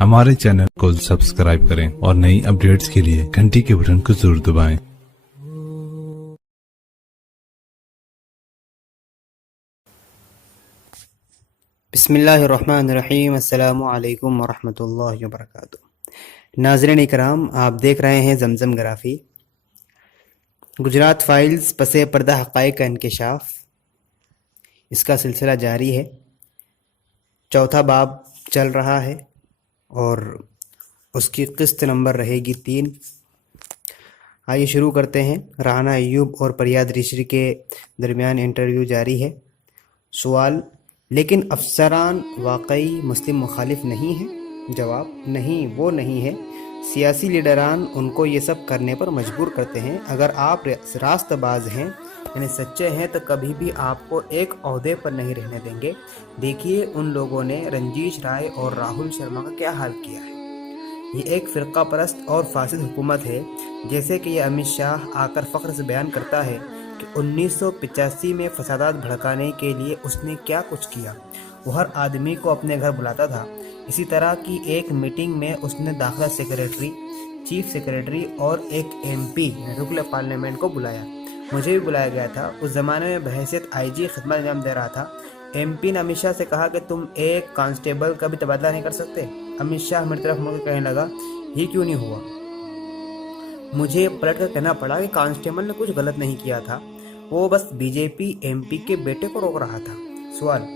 हमारे चैनल को सब्सक्राइब करें और नई अपडेट्स के लिए घंटी के बटन को जरूर दबाएं। बिस्मिल्लाहिर्रहमानिर्रहीम। अस्सलामु अलैकुम वरहमतुल्लाहि वबरकातुहू। नाज़रीन इकराम, आप देख रहे हैं जमजम ग्राफी। गुजरात फाइल्स पसे पर्दा हक़ाइक़ का इंकशाफ, इसका सिलसिला जारी है। चौथा बाब चल रहा है और उसकी किस्त नंबर रहेगी 3। आइए शुरू करते हैं। राना अय्यूब और फरियाद ऋषि के दरमियान इंटरव्यू जारी है। सवाल: लेकिन अफसरान वाकई मुस्लिम मुखालिफ नहीं हैं? जवाब: नहीं, वो नहीं है। सियासी लीडरान उनको ये सब करने पर मजबूर करते हैं। अगर आप रास्तबाज हैं, यानी सच्चे हैं, तो कभी भी आपको एक ओहदे पर नहीं रहने देंगे। देखिए उन लोगों ने रंजीश राय और राहुल शर्मा का क्या हाल किया है। ये एक फ़िरका परस्त और फासिद हुकूमत है। जैसे कि ये अमित शाह आकर फ़ख्र से बयान करता है कि 1985 में फसादात भड़काने के लिए उसने क्या कुछ किया। वो हर आदमी को अपने घर बुलाता था। इसी तरह की एक मीटिंग में उसने दाखिला सेक्रेटरी, चीफ सेक्रेटरी और एक MP रुकन पार्लियामेंट को बुलाया। मुझे भी बुलाया गया था। उस ज़माने में बहैसियत IG खिदमत अंजाम दे रहा था। MP ने अमित शाह से कहा कि तुम एक कांस्टेबल का भी तबादला नहीं कर सकते। अमित शाह मेरी तरफ मुड़कर कहने लगा, ये क्यों नहीं हुआ? मुझे पलट कर कहना पड़ा कि कांस्टेबल ने कुछ गलत नहीं किया था, वो बस BJP MP के बेटे को रोक रहा था। सवाल: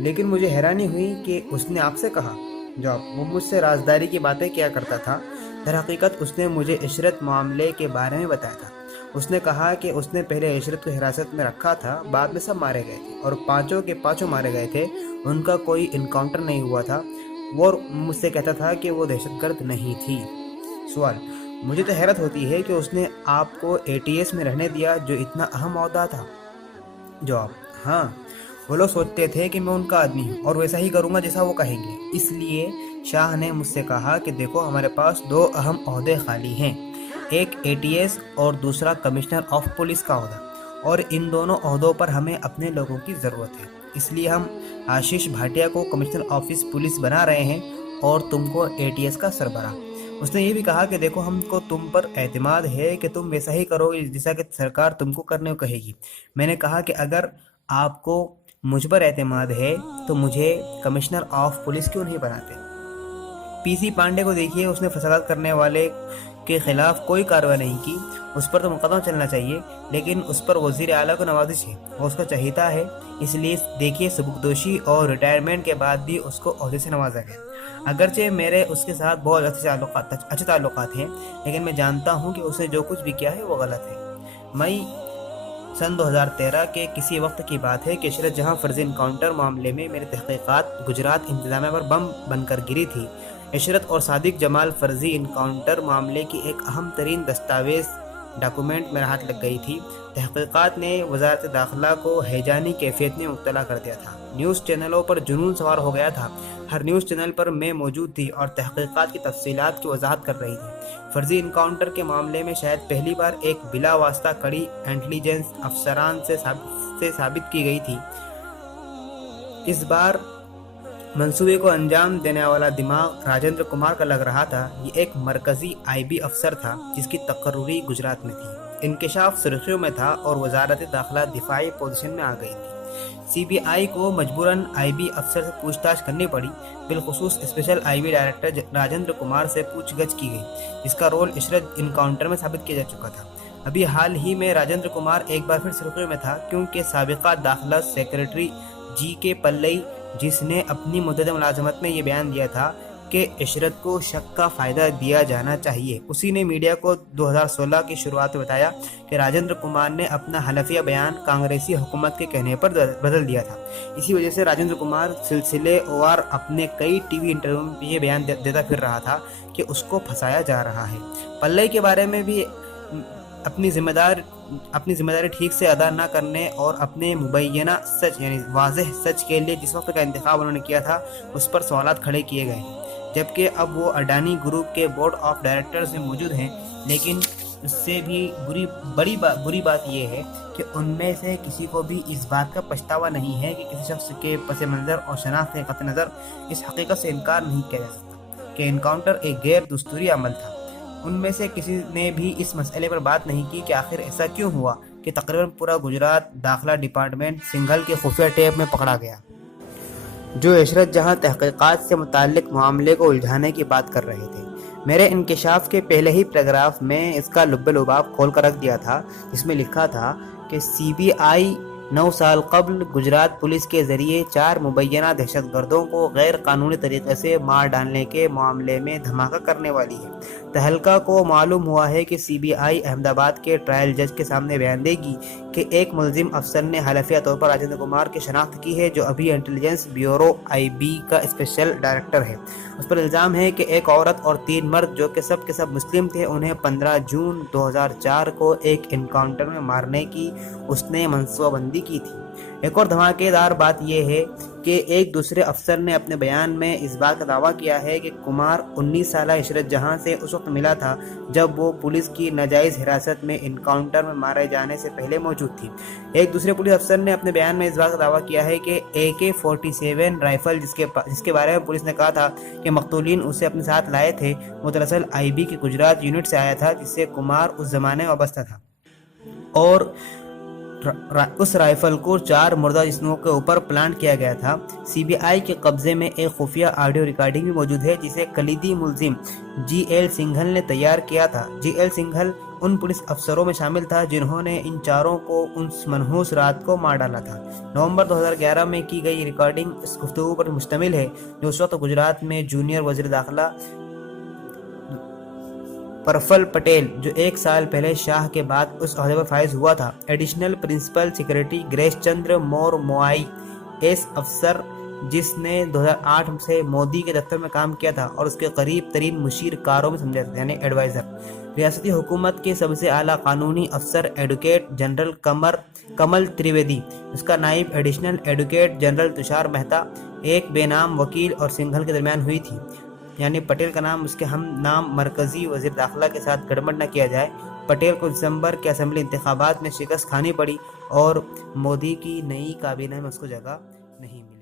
लेकिन मुझे हैरानी हुई कि उसने आपसे कहा। जवाब: वो मुझसे राजदारी की बातें किया करता था। दरहकीकत उसने मुझे इशरत मामले के बारे में बताया था। उसने कहा कि उसने पहले इशरत को हिरासत में रखा था, बाद में सब मारे गए थे और पांचों के पांचों मारे गए थे। उनका कोई इनकाउंटर नहीं हुआ था। वो मुझसे कहता था कि वो दहशतगर्द नहीं थी। सवाल: मुझे तो हैरत होती है कि उसने आपको ATS में रहने दिया, जो इतना अहम ओहदा था। जवाब: हाँ, वो लोग सोचते थे कि मैं उनका आदमी हूँ और वैसा ही करूँगा जैसा वो कहेंगे। इसलिए शाह ने मुझसे कहा कि देखो, हमारे पास 2 अहम ओहदे खाली हैं, एक ATS और दूसरा कमिश्नर ऑफ पुलिस का ओहदा, और इन दोनों ओहदों पर हमें अपने लोगों की ज़रूरत है। इसलिए हम आशीष भाटिया को कमिश्नर ऑफिस पुलिस बना रहे हैं और तुमको ATS का सरबराह। उसने ये भी कहा कि देखो, हमको तुम पर एतमाद है कि तुम वैसा ही करोगे जैसा कि सरकार तुमको करने को कहेगी। मैंने कहा कि अगर आपको मुझ पर एतमाद है तो मुझे कमिश्नर ऑफ पुलिस क्यों नहीं बनाते? PC पांडे को देखिए, उसने फसादात करने वाले के खिलाफ कोई कार्रवाई नहीं की। उस पर तो मुकदमा चलना चाहिए, लेकिन उस पर वजीर आला को नवाजिश है, वो उसका चहीता है। इसलिए देखिए, सबकदोशी और रिटायरमेंट के बाद भी उसको ओहदे से नवाजा गया। अगरचे मेरे उसके साथ बहुत अच्छे ताल्लुकात हैं, लेकिन मैं जानता हूँ कि उसने जो कुछ भी किया है वो गलत है। मई सन 2013 के किसी वक्त की बात है कि इशरत जहां फर्जी इनकाउंटर मामले में मेरी तहकीकात गुजरात इंतजामिया पर बम बनकर गिरी थी। इशरत और सादिक जमाल फर्जी इनकाउंटर मामले की एक अहम तरीन दस्तावेज डॉक्यूमेंट मेरे हाथ लग गई थी। तहकीकात ने वजारत दाखिला को हैजानी कैफियत में मुब्तला कर दिया था। न्यूज़ चैनलों पर जुनून सवार हो गया था। हर न्यूज़ चैनल पर मैं मौजूद थी और तहकीकात की तफसीलात की वजाहत कर रही थी। फर्जी इनकाउंटर के मामले में शायद पहली बार एक बिला वास्ता कड़ी इंटेलिजेंस अफसरान से साबित की गई थी। इस बार मंसूबे को अंजाम देने वाला दिमाग राजेंद्र कुमार का लग रहा था। ये एक मरकजी IB अफसर था जिसकी तकर्रुरी गुजरात में थी। इंकशाफ सुर्खियों में था और वजारत दाखिला दिफाई पोजीशन में आ गई थी। CBI को मजबूरन IB अफसर से पूछताछ करनी पड़ी। बिलखुसूस special IB director Rajendra Kumar से पूछगछ की गई, जिसका रोल इशरत इनकाउंटर में साबित किया जा चुका था। अभी हाल ही में राजेंद्र कुमार एक बार फिर सुर्खियों में था, क्योंकि साबिका दाखिला सेक्रेटरी GK पल्लई, जिसने अपनी मुद्दत मुलाजमत में ये बयान दिया था कि इशरत को शक का फ़ायदा दिया जाना चाहिए, उसी ने मीडिया को 2016 की शुरुआत में बताया कि राजेंद्र कुमार ने अपना हलफिया बयान कांग्रेसी हुकूमत के कहने पर बदल दिया था। इसी वजह से राजेंद्र कुमार सिलसिलेवार अपने कई TV इंटरव्यू में ये बयान देता फिर रहा था कि उसको फंसाया जा रहा है। पल्लई के बारे में भी अपनी जिम्मेदारी ठीक से अदा न करने और अपने मुबैना सच यानी वाज़ेह सच के लिए जिस वक्त का इंतखाब उन्होंने किया था, उस पर सवालात खड़े किए गए, जबकि अब वो अडानी ग्रुप के बोर्ड ऑफ डायरेक्टर्स में मौजूद हैं। लेकिन उससे भी बुरी बात यह है कि उनमें से किसी को भी इस बात का पछतावा नहीं है कि किसी शख्स के पस मंज़र और शनाख्त के क़त्ल नज़र इस हकीकत से इनकार नहीं किया जा सकता। کہ انکاؤنٹر ایک غیر دستوری عمل تھا۔ ان میں سے کسی نے بھی اس مسئلے پر بات نہیں کی کہ آخر ایسا کیوں ہوا کہ تقریباً پورا گجرات داخلہ ڈپارٹمنٹ سنگھل کے خفیہ ٹیپ میں پکڑا گیا، جو عشرت جہاں تحقیقات سے متعلق معاملے کو الجھانے کی بات کر رہے تھے۔ میرے انکشاف کے پہلے ہی پیراگراف میں اس کا لب لباب کھول کر رکھ دیا تھا، جس میں لکھا تھا کہ سی بی آئی 9 سال قبل گجرات پولیس کے ذریعے 4 مبینہ دہشت گردوں کو غیر قانونی طریقے سے مار ڈالنے کے معاملے میں دھماکہ کرنے والی ہے۔ تہلکہ کو معلوم ہوا ہے کہ سی بی آئی احمد آباد کے ٹرائل جج کے سامنے بیان دے گی کہ ایک ملزم افسر نے حلفیہ طور پر راجندر کمار کی شناخت کی ہے، جو ابھی انٹیلیجنس بیورو IB کا اسپیشل ڈائریکٹر ہے۔ اس پر الزام ہے کہ ایک عورت اور 3 مرد جو کہ سب کے سب مسلم تھے، انہیں 15 جون 2004 کو ایک انکاؤنٹر میں مارنے کی اس نے منصوبہ بندی کی تھی۔ ایک اور دھماکے دار بات یہ ہے کہ ایک دوسرے افسر نے اپنے بیان میں اس بات کا دعویٰ کیا ہے کہ کمار 19 سالہ عشرت جہاں سے اس وقت ملا تھا جب وہ پولیس کی ناجائز حراست میں انکاؤنٹر میں مارے جانے سے پہلے موجود تھی۔ ایک دوسرے پولیس افسر نے اپنے بیان میں اس بات کا دعویٰ کیا ہے کہ AK-47 رائفل جس کے بارے میں پولیس نے کہا تھا کہ مقتولین اسے اپنے ساتھ لائے تھے، وہ دراصل IB کی گجرات یونٹ سے آیا تھا، جس سے کمار اس زمانے میں وابستہ تھا، اور اس رائفل کو 4 مردہ جسموں کے اوپر پلانٹ کیا گیا تھا۔ سی بی آئی کے قبضے میں ایک خفیہ آڈیو ریکارڈنگ بھی موجود ہے جسے کلیدی ملزم GL سنگھل نے تیار کیا تھا۔ GL سنگھل ان پولیس افسروں میں شامل تھا جنہوں نے ان 4 کو اس منحوس رات کو مار ڈالا تھا۔ نومبر 2011 میں کی گئی ریکارڈنگ اس گفتگو پر مشتمل ہے جو اس وقت گجرات میں جونیئر وزیر داخلہ پرفل پٹیل، جو 1 سال پہلے شاہ کے بعد اس عہدے پر فائز ہوا تھا، additional principal secretary Girish Chandra Murmu, IAS افسر جس نے 2008 سے مودی کے دفتر میں کام کیا تھا اور اس کے قریب ترین مشیر کاروں میں سمجھا جاتا ہے، یعنی ایڈوائزر، ریاستی حکومت کے سب سے اعلیٰ قانونی افسر ایڈوکیٹ جنرل کمل تریویدی، اس کا نائب additional advocate general Tushar Mehta, ایک بے نام وکیل اور سنگھل کے درمیان ہوئی تھی، یعنی پٹیل کا نام اس کے ہم نام مرکزی وزیر داخلہ کے ساتھ گڑبڑ نہ کیا جائے۔ پٹیل کو دسمبر کے اسمبلی انتخابات میں شکست کھانی پڑی اور مودی کی نئی کابینہ میں اس کو جگہ نہیں ملی۔